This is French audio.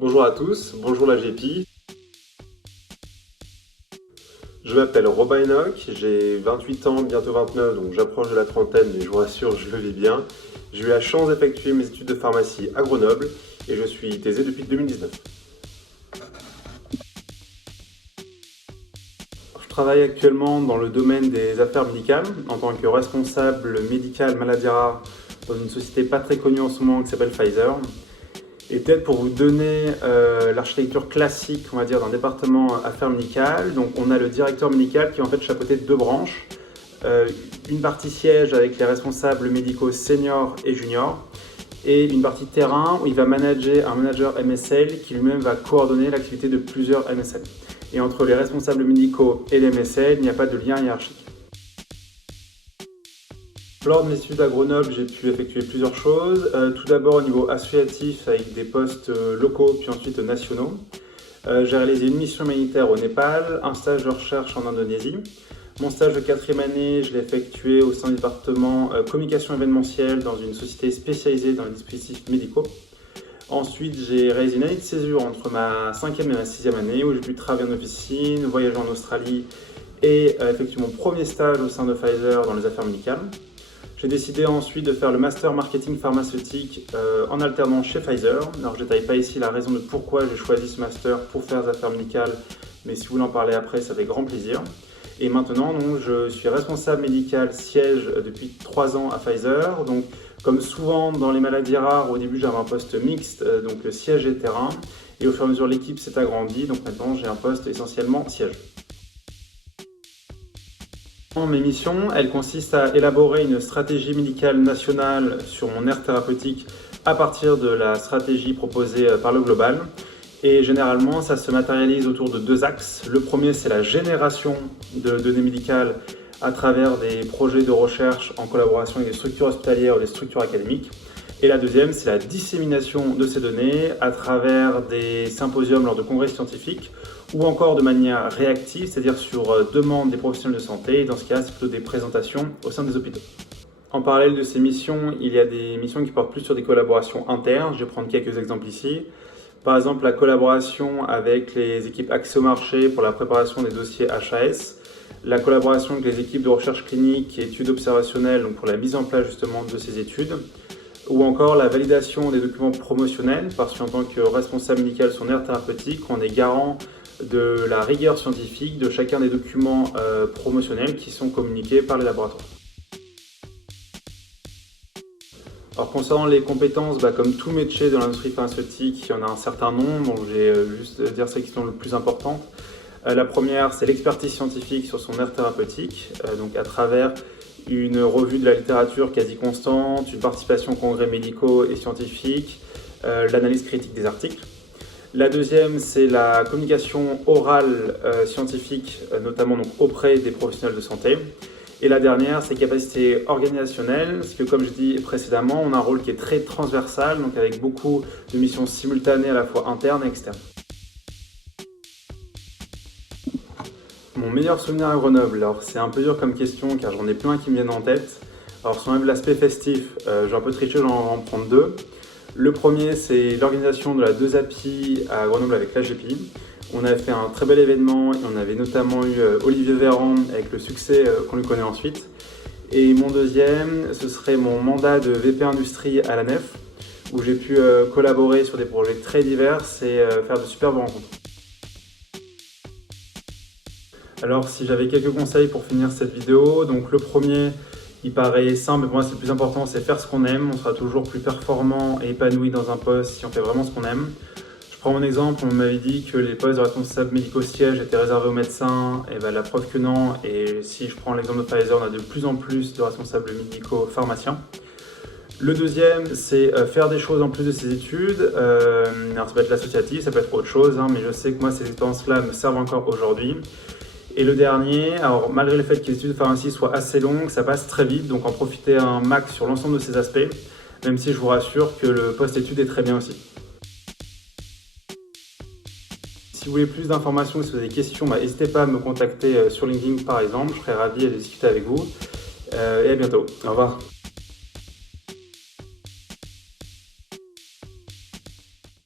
Bonjour à tous, bonjour la GPI. Je m'appelle Robin Enoch, j'ai 28 ans, bientôt 29, donc j'approche de la trentaine, mais je vous rassure, je le vis bien. J'ai eu la chance d'effectuer mes études de pharmacie à Grenoble et je suis thésé depuis 2019. Je travaille actuellement dans le domaine des affaires médicales en tant que responsable médical maladie rare dans une société pas très connue en ce moment qui s'appelle Pfizer. Et peut-être pour vous donner l'architecture classique, on va dire, d'un département affaires médicales, donc on a le directeur médical qui est en fait chapeauté de deux branches. Une partie siège avec les responsables médicaux seniors et juniors, et une partie terrain où il va manager un manager MSL qui lui-même va coordonner l'activité de plusieurs MSL. Et entre les responsables médicaux et les MSL, il n'y a pas de lien hiérarchique. Lors de mes études à Grenoble, j'ai pu effectuer plusieurs choses. Tout d'abord au niveau associatif avec des postes locaux puis ensuite nationaux. J'ai réalisé une mission humanitaire au Népal, un stage de recherche en Indonésie. Mon stage de quatrième année, je l'ai effectué au sein du département communication événementielle dans une société spécialisée dans les dispositifs médicaux. Ensuite, j'ai réalisé une année de césure entre ma cinquième et ma sixième année où j'ai pu travailler en officine, voyager en Australie et effectuer mon premier stage au sein de Pfizer dans les affaires médicales. J'ai décidé ensuite de faire le master marketing pharmaceutique en alternance chez Pfizer. Alors je ne détaille pas ici la raison de pourquoi j'ai choisi ce master pour faire des affaires médicales, mais si vous voulez en parler après, ça fait grand plaisir. Et maintenant, donc, je suis responsable médical siège depuis 3 ans à Pfizer. Donc, comme souvent dans les maladies rares, au début j'avais un poste mixte, donc siège et terrain. Et au fur et à mesure, l'équipe s'est agrandie, donc maintenant j'ai un poste essentiellement siège. Mes missions, elles consistent à élaborer une stratégie médicale nationale sur mon aire thérapeutique à partir de la stratégie proposée par le Global. Et généralement, ça se matérialise autour de deux axes. Le premier, c'est la génération de données médicales à travers des projets de recherche en collaboration avec des structures hospitalières ou des structures académiques. Et la deuxième, c'est la dissémination de ces données à travers des symposiums lors de congrès scientifiques ou encore de manière réactive, c'est-à-dire sur demande des professionnels de santé. Et dans ce cas, c'est plutôt des présentations au sein des hôpitaux. En parallèle de ces missions, il y a des missions qui portent plus sur des collaborations internes. Je vais prendre quelques exemples ici. Par exemple, la collaboration avec les équipes accès au marché pour la préparation des dossiers HAS, la collaboration avec les équipes de recherche clinique et études observationnelles donc pour la mise en place justement de ces études, ou encore la validation des documents promotionnels, parce qu'en tant que responsable médical sur aire thérapeutique, on est garant de la rigueur scientifique de chacun des documents promotionnels qui sont communiqués par les laboratoires. Alors concernant les compétences, comme tout métier dans l'industrie pharmaceutique, il y en a un certain nombre, donc je vais juste dire celles qui sont les plus importantes. La première, c'est l'expertise scientifique sur son aire thérapeutique, donc à travers une revue de la littérature quasi constante, une participation aux congrès médicaux et scientifiques, l'analyse critique des articles. La deuxième, c'est la communication orale scientifique, notamment donc, auprès des professionnels de santé. Et la dernière, c'est capacité organisationnelle, parce que comme je dis précédemment, on a un rôle qui est très transversal, donc avec beaucoup de missions simultanées à la fois internes et externes. Mon meilleur souvenir à Grenoble, alors c'est un peu dur comme question car j'en ai plein qui me viennent en tête. Alors si on enlève l'aspect festif, j'ai un peu triché, j'en vais en prendre deux. Le premier, c'est l'organisation de la 2API à Grenoble avec l'AGPI. On avait fait un très bel événement et on avait notamment eu Olivier Véran avec le succès qu'on lui connaît ensuite. Et mon deuxième, ce serait mon mandat de VP Industrie à la Nef, où j'ai pu collaborer sur des projets très divers et faire de superbes rencontres. Alors si j'avais quelques conseils pour finir cette vidéo, donc le premier, il paraît simple, mais pour moi c'est le plus important, c'est faire ce qu'on aime. On sera toujours plus performant et épanoui dans un poste si on fait vraiment ce qu'on aime. Je prends mon exemple, on m'avait dit que les postes de responsables médicaux sièges étaient réservés aux médecins, et la preuve que non, et si je prends l'exemple de Pfizer, on a de plus en plus de responsables médicaux pharmaciens. Le deuxième, c'est faire des choses en plus de ses études. Alors ça peut être l'associatif, ça peut être autre chose, mais je sais que moi ces expériences-là me servent encore aujourd'hui. Et le dernier, alors malgré le fait que les études de pharmacie soient assez longues, ça passe très vite, donc en profiter un max sur l'ensemble de ces aspects, même si je vous rassure que le post-études est très bien aussi. Si vous voulez plus d'informations, si vous avez des questions, n'hésitez pas à me contacter sur LinkedIn par exemple, je serai ravi de discuter avec vous. Et à bientôt. Au revoir.